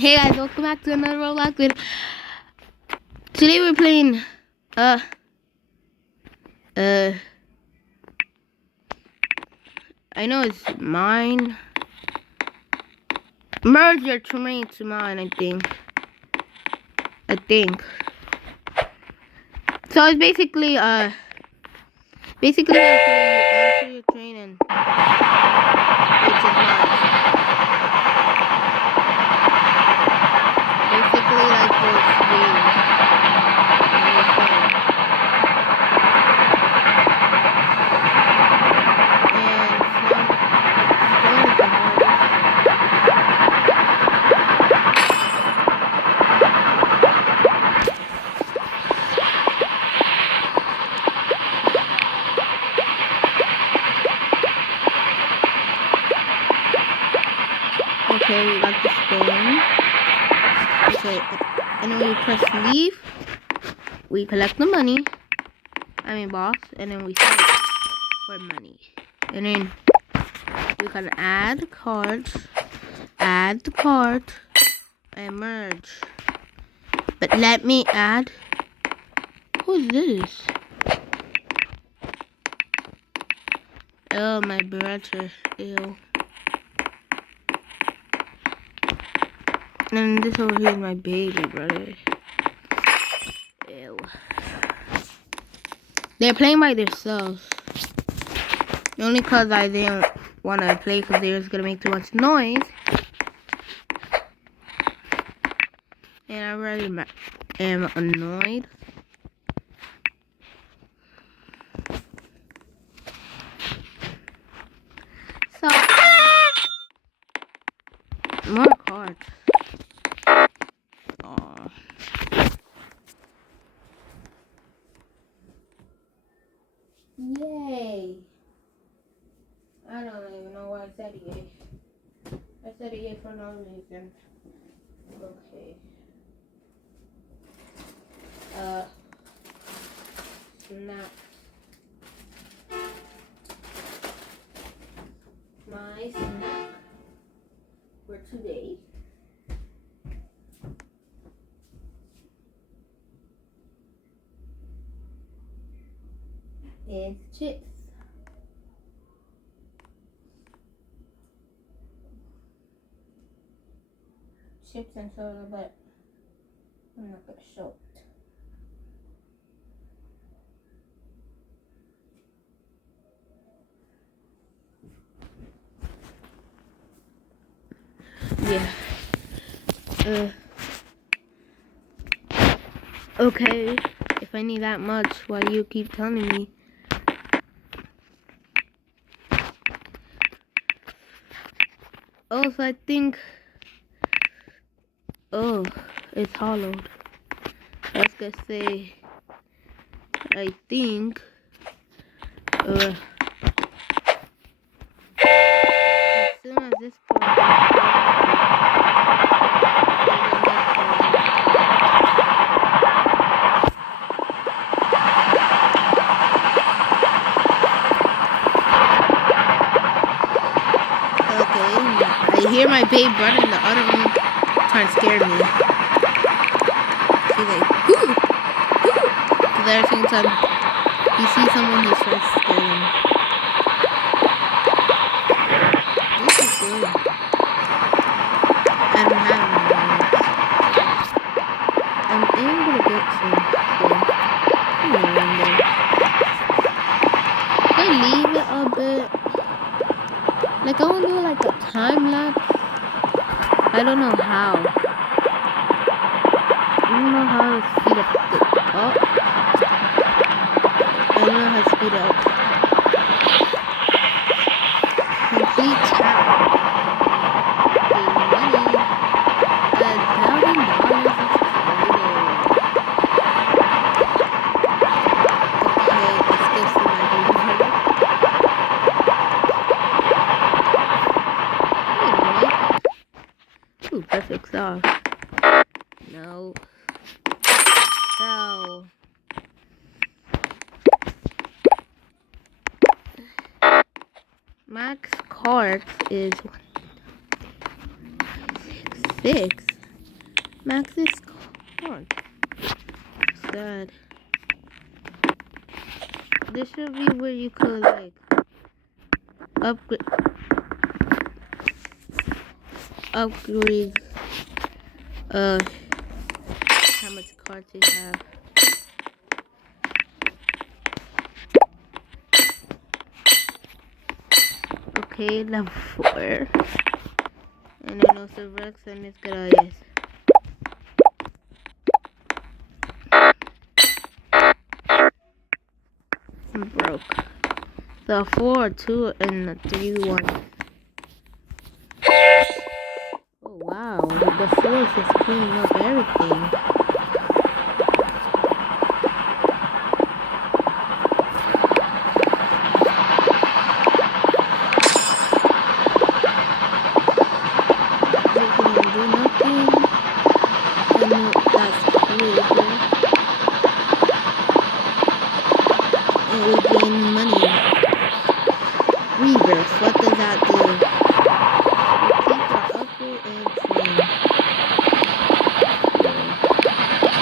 Hey guys, welcome back to another Roblox video. Today we're playing, I know it's mine. Merge your terrain to mine, I think. So it's basically, basically you enter your train and it's just mine. Basically like those games on your phone. Okay, we got the stone. Okay, and then we press leave. We collect the money. Boss. And then we sell it for money. And then we can add cards. Add the card. And merge. But let me add. Who's this? Oh, my brother. Ew. And this over here is my baby brother. Ew. They're playing by themselves. Only because I didn't want to play because they was going to make too much noise. And I already am annoyed. So, more cards. Aww. Yay. I don't even know why I said yay. I said yay for no reason. Okay. Snack. My snack for today is chips. Chips and soda, but I'm not gonna show it. Yeah. Okay. If I need that much, why do you keep telling me? Also, I think. Oh, it's hollowed. I was gonna say. I think. As soon as this part. I hear my babe brother in the other room trying to scare me. He's like, whoo! Whoo! Because every single time he sees someone, he starts scaring. This is good. I don't have any. I'm aiming to get some. Can I leave it a bit? Like, I want to do like a time lapse. I don't know how. I don't know how to speed up the up. I don't know how to speed up. Complete tap. Money. $1,000 is okay, let's go see my baby brother. Ooh, perfect sauce. No. So. Max cards is 6. Max's card. Sad. This should be where you could like upgrade how much cards you have. Okay, level 4. And then also Rex and it's good. Yes. I'm broke. The 4, 2, and the 3, 1. Oh wow, the 4 is just cleaning up everything. What does that do? Repeat or upgrade and train.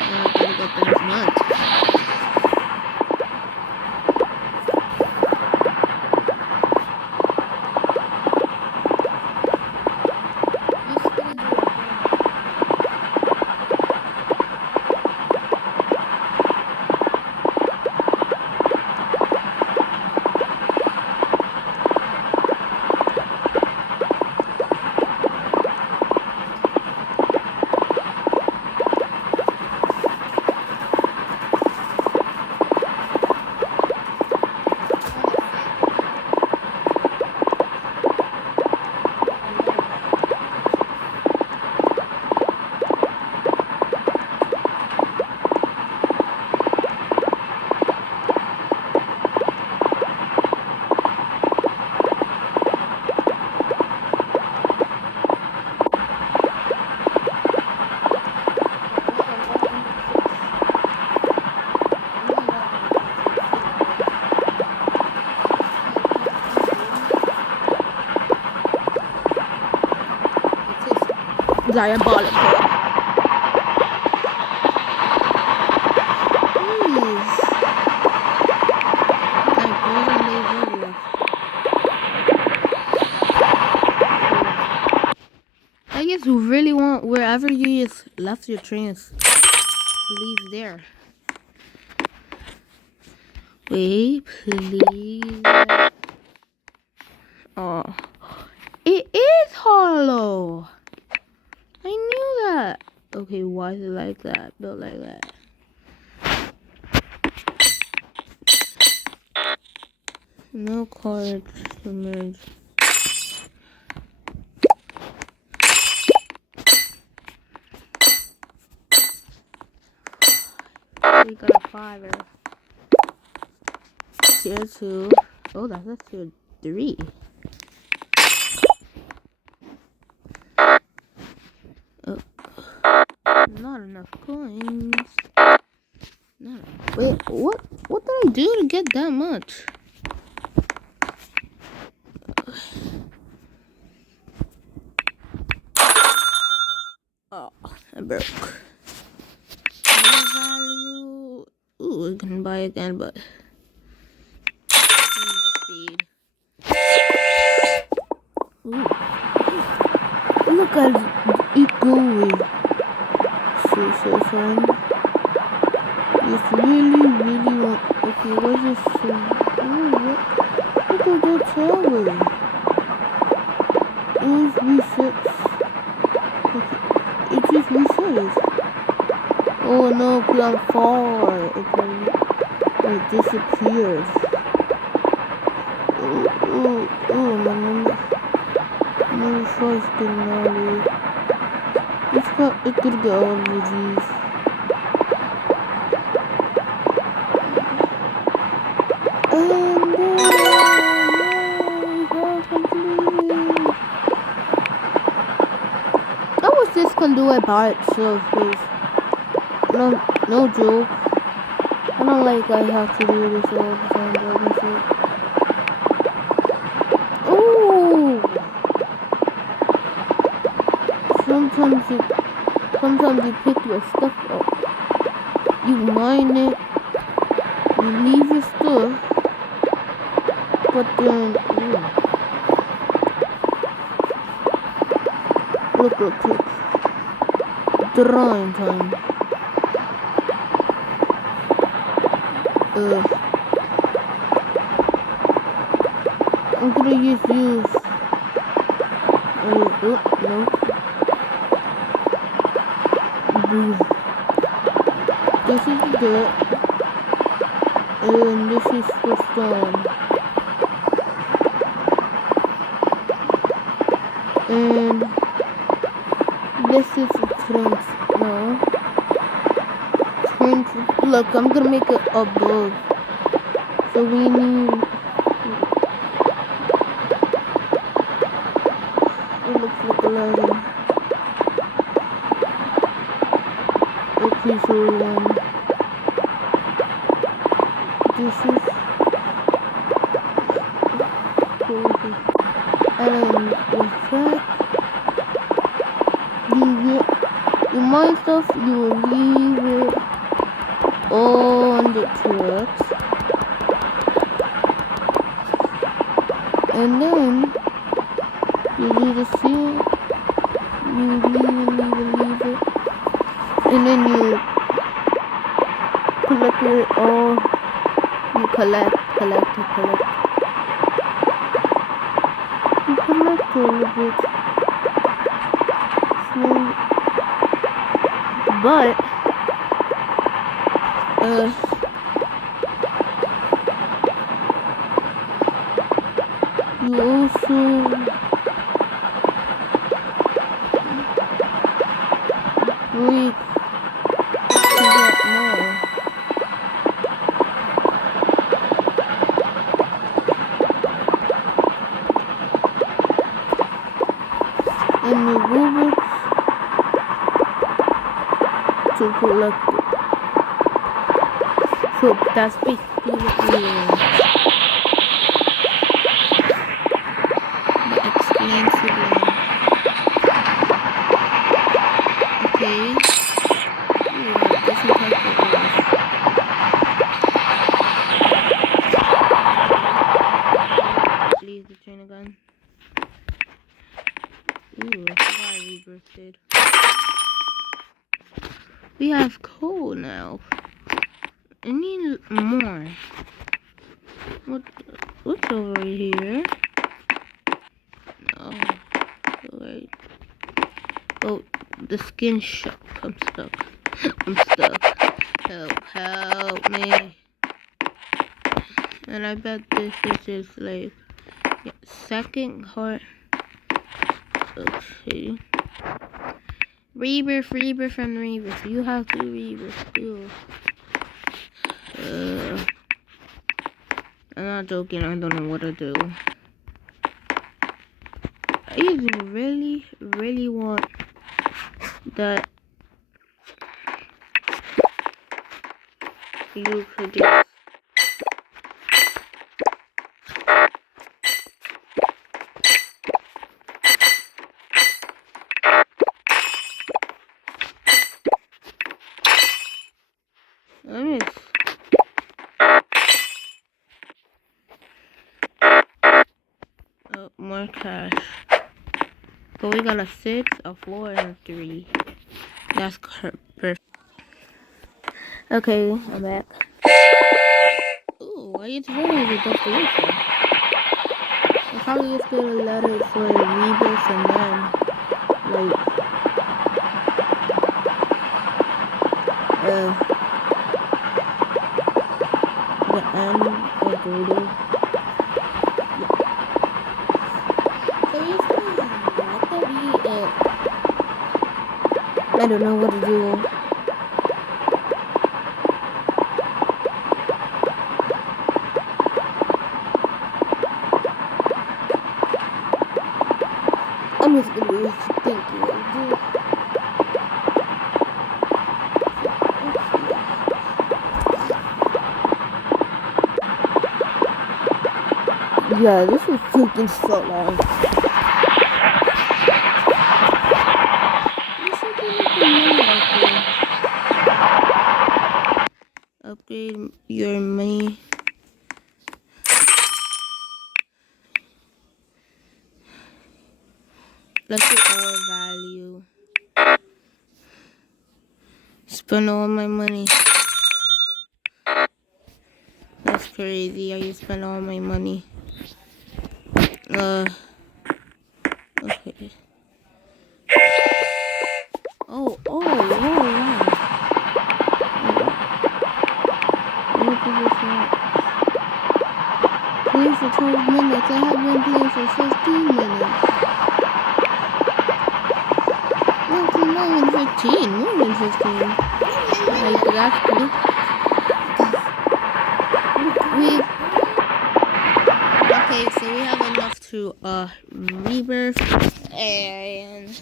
I'm not gonna get that as much. Diabolical. I guess you really want wherever you just left your trains, leave there. Wait, please. Oh, it is hollow. I knew that. Okay, why is it like that? Built like that. No cards emerge. We got a 5. Tier 2. Oh, that's a tier 3. Not enough coins. Wait, what did I do to get that much? Oh, I broke. No value. Ooh, I can buy again, but speed. Ooh. Look at it going. So fun. It's really want. Okay, what's this? What? Look at that tower. It resets. Okay. It just resets. Oh no, because I'm far. It disappeared. My choice getting early. It could get all of these. And I wish this can do it by itself, please. No joke. I don't like I have to do this all the time, Ooh! Sometimes Sometimes you pick your stuff up, you mine it, you leave your stuff, but then, look, drawing time. I'm gonna use no. This is the dirt, and this is the stone, and this is the trench. No, trench. Look, I'm gonna make it above. So we need. It looks like a ladder. Okay, so this is okay. And with that, you mine stuff, you leave it on the trucks, and then you do the seal, you leave it, and then you collect it all. You collect. You collect all of it. But you also break that more. And you move it to collect it. So that's basically what we explains it. Okay. Different type of ores. Leave the chain again. Ooh, I forgot I rebirthed. We have coal now. I need more. What's over here? No. Wait. Oh, the skin shop. I'm stuck. Help me. And I bet this is just like second heart. Okay. Rebirth and rebirth. You have to rebirth too. I'm not joking. I don't know what to do. I really want that you could just more cash. So we got a 6, a 4, and a 3. That's perfect. Okay, I'm back. Ooh, why you telling me the destination? I'll probably just get a letter for rebirth and then, like, the end of Gordo. I don't know what to do. I'm just gonna be thinking what to do. Yeah, this is taking so long. This is upgrade your money. Let's do our value. Spend all my money. That's crazy. I just spent all my money. Okay. Oh, wow. Playing for 12 minutes. I have been playing for 15 minutes. Okay, more than 15. More than 15. Like, that's good. Okay, so we have enough to rebirth and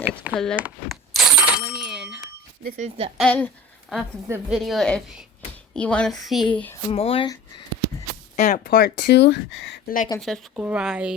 let's collect money, and this is the end of the video. If you want to see more and part 2, like and subscribe.